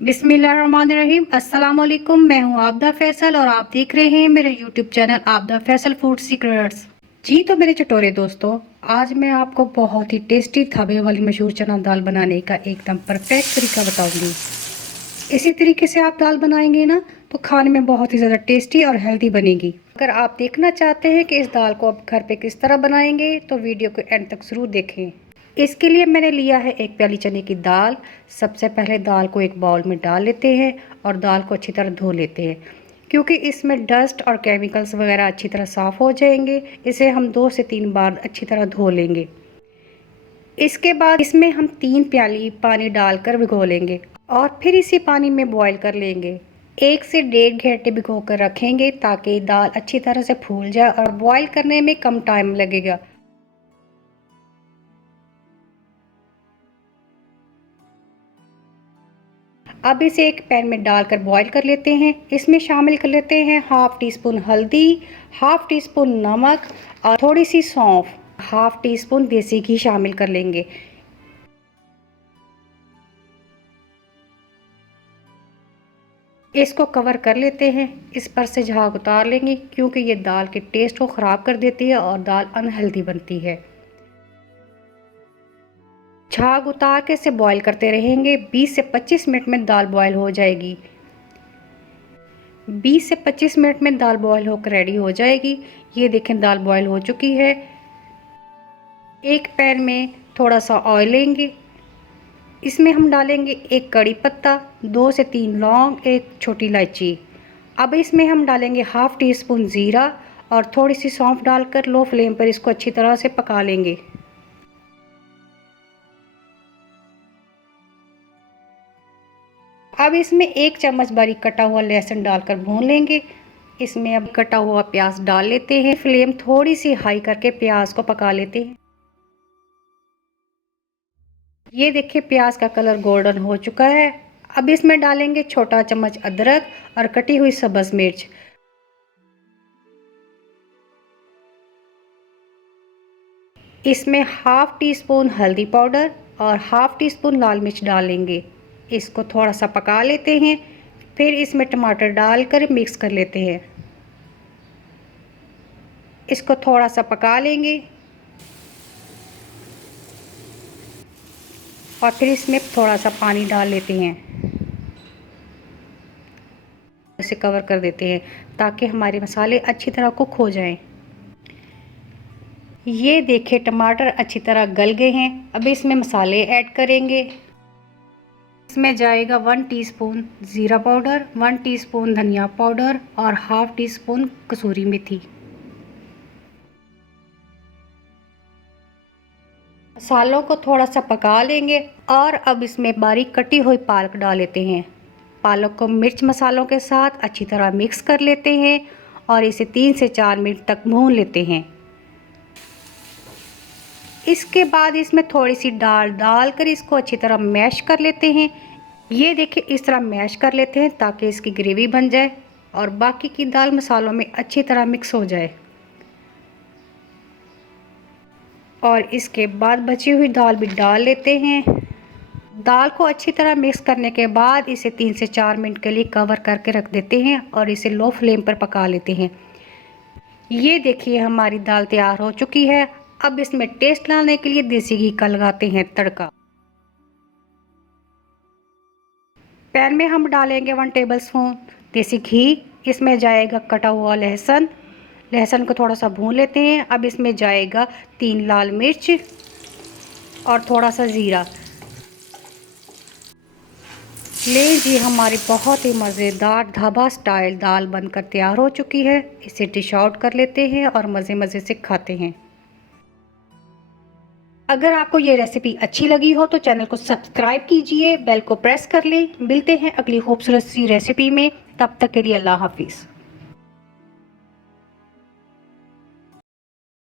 बिस्मिल्लाहिर्रहमानिर्रहीम। अस्सलाम वालेकुम। मैं हूं आबदा फैसल और आप देख रहे हैं मेरे YouTube channel Aabda Faisal food secrets. जी तो मेरे चटोरे दोस्तों, आज मैं आपको बहुत ही टेस्टी थबे वाली मशहूर चना दाल बनाने का एकदम परफेक्ट तरीका बताऊंगी। इसी तरीके से आप दाल बनाएंगे ना तो खाने में बहुत ही ज़्यादा टेस्टी और हेल्दी बनेगी। अगर आप देखना चाहते हैं कि इस दाल को आप घर पे किस तरह बनाएंगे तो वीडियो को एंड तक ज़रूर देखें। इसके लिए मैंने लिया है एक प्याली चने की दाल। सबसे पहले दाल को एक बाउल में डाल लेते हैं और दाल को अच्छी तरह धो लेते हैं, क्योंकि इसमें डस्ट और केमिकल्स वगैरह अच्छी तरह साफ़ हो जाएंगे। इसे हम 2 से 3 बार अच्छी तरह धो लेंगे। इसके बाद इसमें हम 3 प्याली पानी डालकर भिगो लेंगे और फिर इसी पानी में बॉईल कर लेंगे। 1 से 1.5 घंटे भिगो कर रखेंगे ताकि दाल अच्छी तरह से फूल जाए और बॉईल करने में कम टाइम लगेगा। अब इसे एक पैन में डालकर बॉईल कर लेते हैं। इसमें शामिल कर लेते हैं हाफ टी स्पून हल्दी, हाफ टी स्पून नमक और थोड़ी सी सौंफ, हाफ टी स्पून देसी घी शामिल कर लेंगे। इसको कवर कर लेते हैं। इस पर से झाग उतार लेंगे क्योंकि ये दाल के टेस्ट को ख़राब कर देती है और दाल अनहेल्दी बनती है। झाग उतार के इसे बॉईल करते रहेंगे। 20 से 25 मिनट में दाल बॉईल हो जाएगी। 20 से 25 मिनट में दाल बॉईल होकर रेडी हो जाएगी। ये देखें दाल बॉईल हो चुकी है। एक पैन में थोड़ा सा ऑयल लेंगे। इसमें हम डालेंगे एक कड़ी पत्ता, 2 से 3 लौंग, एक छोटी इलायची। अब इसमें हम डालेंगे हाफ टी स्पून ज़ीरा और थोड़ी सी सौंफ डालकर लो फ्लेम पर इसको अच्छी तरह से पका लेंगे। अब इसमें 1 चम्मच बारीक कटा हुआ लहसुन डालकर भून लेंगे। इसमें अब कटा हुआ प्याज डाल लेते हैं। फ्लेम थोड़ी सी हाई करके प्याज को पका लेते हैं। ये देखिए प्याज का कलर गोल्डन हो चुका है। अब इसमें डालेंगे छोटा चम्मच अदरक और कटी हुई सब्ज़ मिर्च। इसमें हाफ टी स्पून हल्दी पाउडर और हाफ टी स्पून लाल मिर्च डालेंगे। इसको थोड़ा सा पका लेते हैं। फिर इसमें टमाटर डालकर मिक्स कर लेते हैं। इसको थोड़ा सा पका लेंगे और फिर इसमें थोड़ा सा पानी डाल लेते हैं। इसे कवर कर देते हैं ताकि हमारे मसाले अच्छी तरह कुक हो जाएं। ये देखिए टमाटर अच्छी तरह गल गए हैं। अब इसमें मसाले ऐड करेंगे। इसमें जाएगा 1 टीस्पून ज़ीरा पाउडर, 1 टीस्पून धनिया पाउडर और हाफ टी स्पून कसूरी मेथी। मसालों को थोड़ा सा पका लेंगे और अब इसमें बारीक कटी हुई पालक डाल लेते हैं। पालक को मिर्च मसालों के साथ अच्छी तरह मिक्स कर लेते हैं और इसे 3 से 4 मिनट तक भून लेते हैं। इसके बाद इसमें थोड़ी सी दाल डालकर इसको अच्छी तरह मैश कर लेते हैं। ये देखिए इस तरह मैश कर लेते हैं ताकि इसकी ग्रेवी बन जाए और बाकी की दाल मसालों में अच्छी तरह मिक्स हो जाए। और इसके बाद बची हुई दाल भी डाल लेते हैं। दाल को अच्छी तरह मिक्स करने के बाद इसे 3 से 4 मिनट के लिए कवर करके रख देते हैं और इसे लो फ्लेम पर पका लेते हैं। ये देखिए हमारी दाल तैयार हो चुकी है। अब इसमें टेस्ट लाने के लिए देसी घी का लगाते हैं तड़का। पैन में हम डालेंगे 1 टेबलस्पून देसी घी। इसमें जाएगा कटा हुआ लहसुन। लहसुन को थोड़ा सा भून लेते हैं। अब इसमें जाएगा 3 लाल मिर्च और थोड़ा सा ज़ीरा। ले जी हमारी बहुत ही मज़ेदार ढाबा स्टाइल दाल बनकर तैयार हो चुकी है। इसे डिश आउट कर लेते हैं और मज़े मज़े से खाते हैं। अगर आपको ये रेसिपी अच्छी लगी हो तो चैनल को सब्सक्राइब कीजिए, बेल को प्रेस कर लें। मिलते हैं अगली खूबसूरत सी रेसिपी में। तब तक के लिए अल्लाह हाफिज़।